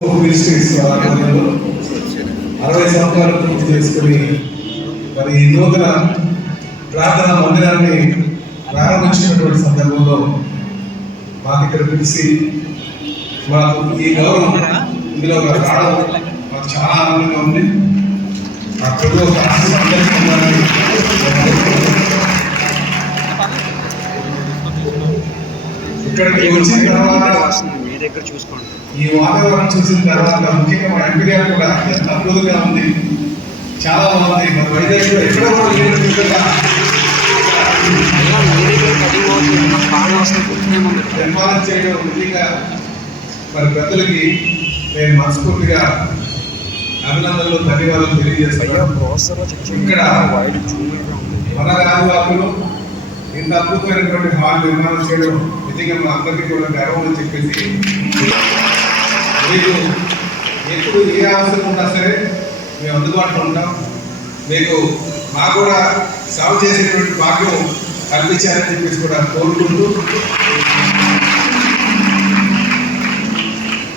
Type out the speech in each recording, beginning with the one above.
Ministries ఆధ్వర్యంలో 60 సంవత్సరాలు పూర్తి చేసుకుని మరి ఈ నూతన ప్రార్థన మందిరాన్ని ప్రారంభించినటువంటి సందర్భంలో మాకు ఇక్కడ పిలిచి మాకు ఈ గౌరవం ఇందులో రావడం మాకు చాలా ఆనందంగా ఉంది. ఆ ప్రభు ఒక ఇక్కడికి వచ్చిన తర్వాత ఈ వాతావరణం చూసిన తర్వాత ముఖ్యంగా మా ఎంపీ గారు కూడా ఎంత అద్భుతంగా ఉంది, చాలా బాగుంది. మన వైజాగ్లో ఎక్కడో కూడా నిర్మాణం చేయడం ముఖ్యంగా మరి పెద్దలకి నేను మనస్ఫూర్తిగా అభినందనలు ధన్యవాదాలు తెలియజేస్తాను. ఇక్కడ మన రాజవాకులు ఇంత అద్భుతమైనటువంటి హాల్ నిర్మాణం చేయడం నిజంగా మా అందరికీ కూడా గర్వం అని చెప్పేసి, మీకు ఎప్పుడు ఏ అవసరం ఉన్నా సరే మేము అందుబాటులో ఉంటాం. మీకు మాకు కూడా సేవ చేసేటువంటి భాగ్యం కల్పించారని చెప్పేసి కూడా కోరుకుంటూ,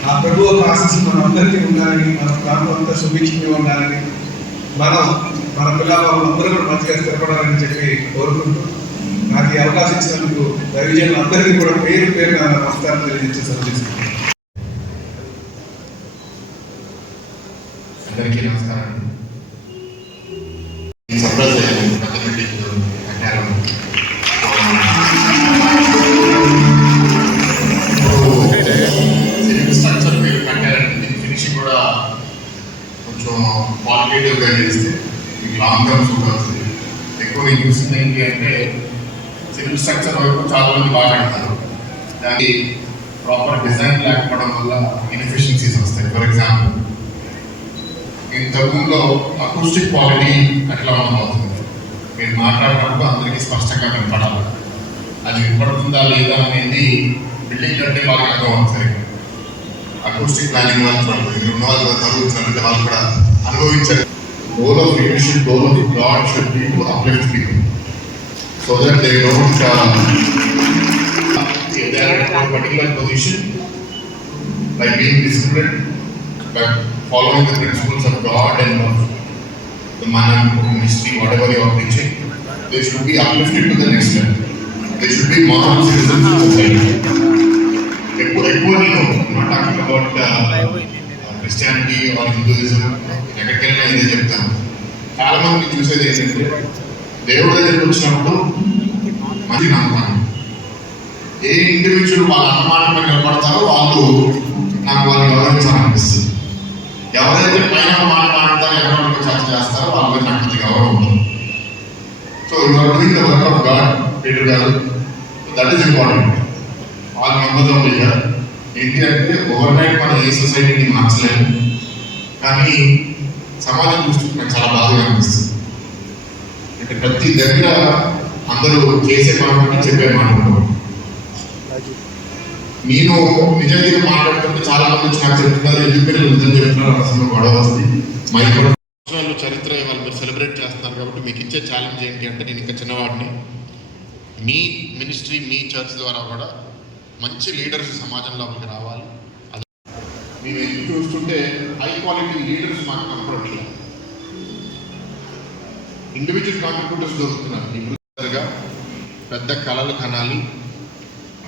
ఆ ప్రభు ఆశీస్సు మన అందరికీ ఉండాలని, మన ప్రాంతం అంతా సుభిక్షంగా ఉండాలని, మన పిల్లలు అందరూ కూడా మంచిగా స్థిరపడాలని చెప్పి కోరుకుంటూ, నాకు ఈ అవకాశం ఇచ్చినందుకు దైవజనులు అందరికీ కూడా పేరు పేరుగా నమస్కారం తెలియజేసే సందేశం. అందరికీ నమస్కారం. స్ట్రక్చర్ మీరు కట్టారంటే ఫినిషింగ్ కూడా కొంచెం క్వాలిటేటివ్గా చేస్తే మీకు లాంగ్ టర్మ్ సూట్ అవుతుంది. ఎక్కువ నేను చూసింది ఏంటి అంటే సివిల్ స్ట్రక్చర్ వైపు చాలా మంది బాగా కడతారు, దానికి ప్రాపర్ డిజైన్ లేకపోవడం వల్ల ఇన్ఎఫిషియన్సీస్ వస్తాయి. ఫర్ ఎగ్జాంపుల్, ఇంతకుముందులో అకూస్టిక్ క్వాలిటీ అట్లా ఉండబోతుంది. మీరు మాట్లాడినప్పుడు అందరికీ స్పష్టంగా వినపడాలి. అది వినపడుతుందా లేదా అనేది బిల్డింగ్ కంటే బాగా అర్థం అవుతుంది. అకూస్టిక్ ప్లానింగ్ వాళ్ళు ఉన్న వాళ్ళు చదువుతున్నట్టు వాళ్ళు కూడా అనుభవించారు. Goal of leadership, goal of God should be to uplift people so that they don't if they are in a particular position, by being disciplined, by following the principles of God and of the Manam ministry, whatever you are preaching, they should be uplifted to the next level. They should be model citizens of society. Not talking about Christianity or Hinduism. ఎక్కడికెళ్ళినా ఇదే చెప్తాను. చాలా మంది చూసేది ఏంటంటే దేవుడి దగ్గరికి వచ్చినప్పుడు మంచి నమ్మకం. ఏ ఇండివిజువల్ వాళ్ళ అన్నమాటపై నిలబడతారో వాళ్ళు నాకు వాళ్ళు గౌరవించాలనిపిస్తుంది. ఎవరైతే పైన మాట మాట్లాడతారో ఎవరైనా చర్చ చేస్తారో వాళ్ళకి నాకు కొద్ది గౌరవం ఉంటుంది. So you're doing the work of God Peter గారు, దట్ ఈస్ ఇంపార్టెంట్. వాళ్ళ మెంబర్స్ అయ్యారు ఏంటి అంటే ఓవర్ నైట్ మనం ఏ సొసైటీని మార్చలేము, కానీ సమాజం దృష్టికి నాకు చాలా బాధగా అనిపిస్తుంది. అంటే ప్రతి దగ్గర అందరూ చేసే మాట చెప్పే మాట. నేను నిజంగా మాట్లాడుతుంటే చాలా మంది వచ్చి నాకు చెప్తున్నారు, ఎందుకు మీరు నిజం చెప్తున్నారు, అసలు గొడవ వస్తుంది. సంవత్సరాలు చరిత్ర వాళ్ళు మీరు సెలబ్రేట్ చేస్తున్నారు కాబట్టి మీకు ఇచ్చే ఛాలెంజ్ ఏంటి అంటే, నేను ఇంకా చిన్నవాడిని, మీ మినిస్ట్రీ మీ చర్చ్ ద్వారా కూడా మంచి లీడర్స్ సమాజంలోకి రావాలి. మేము ఎందుకు చూస్తుంటే హై క్వాలిటీ లీడర్స్ మాకు కనపడట్లేదు, ఇండివిజువల్ కాంట్రిబ్యూటర్స్ దొరుకుతున్నారు. పెద్ద కళలు కనాలి,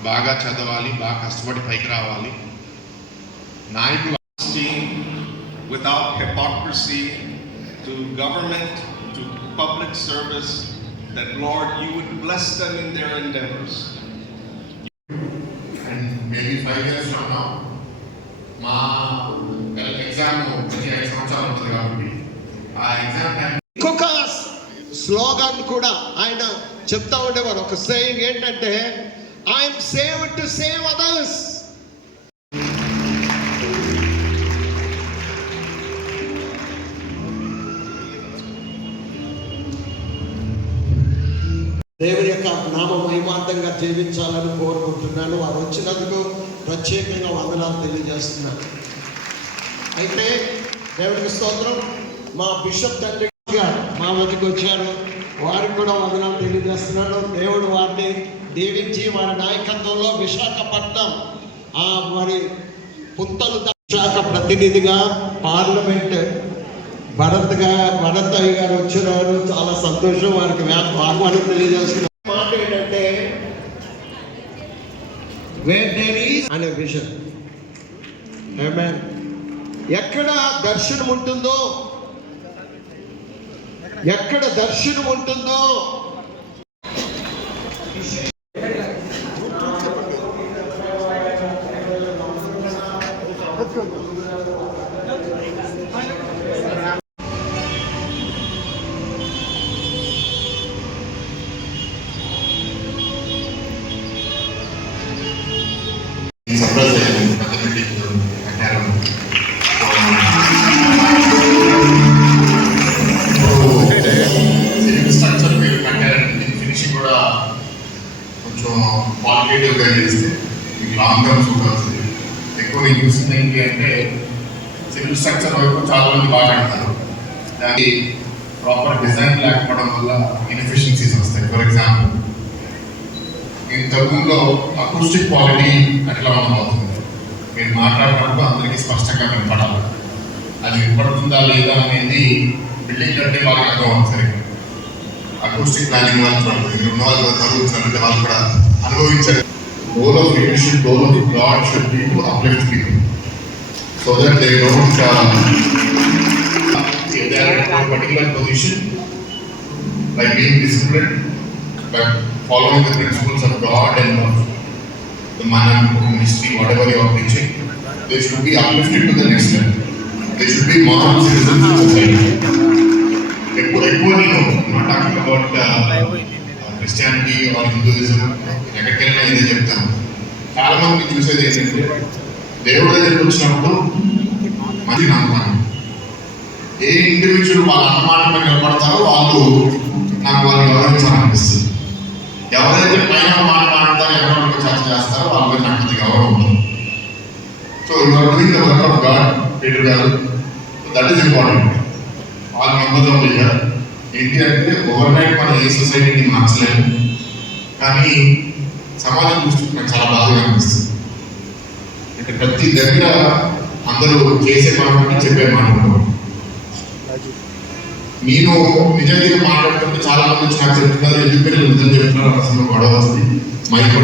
బాగా చదవాలి, బాగా కష్టపడి పైకి రావాలి. నాయకులు without hypocrisy to government, to public service, that Lord, you would bless them in their endeavors. And maybe 5 years from now, మా ఎగ్జామ్ ప్రతి 5 సంవత్సరాలు ఉంటుంది కాబట్టి ఆ ఎగ్జామ్ ఇంకొక స్లోగన్ కూడా ఆయన చెప్తా ఉండేవారు. ఒక సేయింగ్ ఏంటంటే, I'm saved to save others. దేవుని యొక్క నామ మహిమార్థంగా జీవించాలని కోరుకుంటున్నాను. వారు వచ్చినందుకు ప్రత్యేకంగా వందనాలు తెలియజేస్తున్నాను. అయితే దేవుడికి స్తోత్రం. మా బిషప్ తండ్రి గారు మా వద్దకు వచ్చారు, వారికి కూడా వందనాలు తెలియజేస్తున్నాను. దేవుడు వారిని దీవించి వారి నాయకత్వంలో విశాఖపట్నం మరి పుంతలు శాఖ ప్రతినిధిగా పార్లమెంట్ భరత్ అయ్య గారు వచ్చినారు. చాలా సంతోషం, వారికి ఆహ్వానం తెలియజేస్తున్నారు. మాట ఏంటంటే వేర్ దేర్ ఈజ్ అనే విజన్. ఆమేన్. ఎక్కడ దర్శనం ఉంటుందో, ఎక్కడ దర్శనం ఉంటుందో సర్ప్రైజ్ అయ్యాను పెద్ద మీటింగ్ కట్టారు. సివిల్ స్ట్రక్చర్ మీరు కట్టారంటే ఫినిషింగ్ కూడా కొంచెం క్వాలిటేటివ్గా చేస్తే మీకు లాంగ్ టర్మ్ సూట్ అవుతుంది. ఎక్కువ నేను చూసింది ఏంటి అంటే సివిల్ స్ట్రక్చర్ వైపు చాలా మంది బాగా కడతారు, దానికి ప్రాపర్ డిజైన్ లేకపోవడం వల్ల ఇన్ఎఫిషియన్సీస్ వస్తాయి. ఫర్ ఎగ్జాంపుల్, ఇంతకుముందు అకూస్టిక్ క్వాలిటీ అట్లా ఉండబోతుంది. మీరు మాట్లాడినప్పుడు అందరికీ స్పష్టంగా వినపడాలి. అది వినపడుతుందా లేదా అనేది బిల్డింగ్ కట్టే వాళ్ళకి అర్థం అవుతుంది. అకూస్టిక్ ప్లానింగ్ వాళ్ళు చూడాలి, ఉన్న వాళ్ళు చదువుతున్నారంటే వాళ్ళు కూడా అనుభవించారు. Role of leadership, role of God should be to uplift people so that they don't they are in a particular position by being disciplined, by following the principles of God and of the manner of ministry, whatever you are preaching, they should be uplifted to the next level. They should be model citizens of society. ఎక్కువ నేను not talking about Christianity are Hinduism, ఎక్కడికెళ్ళినా ఇదే చెప్తాను. చాలా మంది చూసేది ఏంటంటే దేవుడి దగ్గరికి వచ్చినప్పుడు మంచి నమ్మకం. ఏ ఇండివిజువల్ వాళ్ళ అన్నమాటపై నిలబడతారో వాళ్ళు నాకు వాళ్ళు గౌరవించాలనిపిస్తుంది. ఎవరైతే పైన మాట మాట్లాడతారో ఎవరైనా చర్చ చేస్తారో వాళ్ళకి నాకు అంత గౌరవం ఉంటుంది. So you are doing the work of God Peter గారు, that is important. All members of the God ఏంటి అంటే ఓవర్ నైట్ మనం ఏ సొసైటీని మార్చలేము, కానీ సమాజం దృష్టికి నాకు చాలా బాధగా అనిపిస్తుంది. అంటే ప్రతి దగ్గర అందరూ చేసే మాట చెప్పే మాట. నేను నిజంగా మాట్లాడుతుంటే చాలా మంది వచ్చి నాకు చెప్తున్నారు, ఎందుకు మీరు నిజం చెప్తున్నారు, అసలు గొడవ వస్తుంది మైక్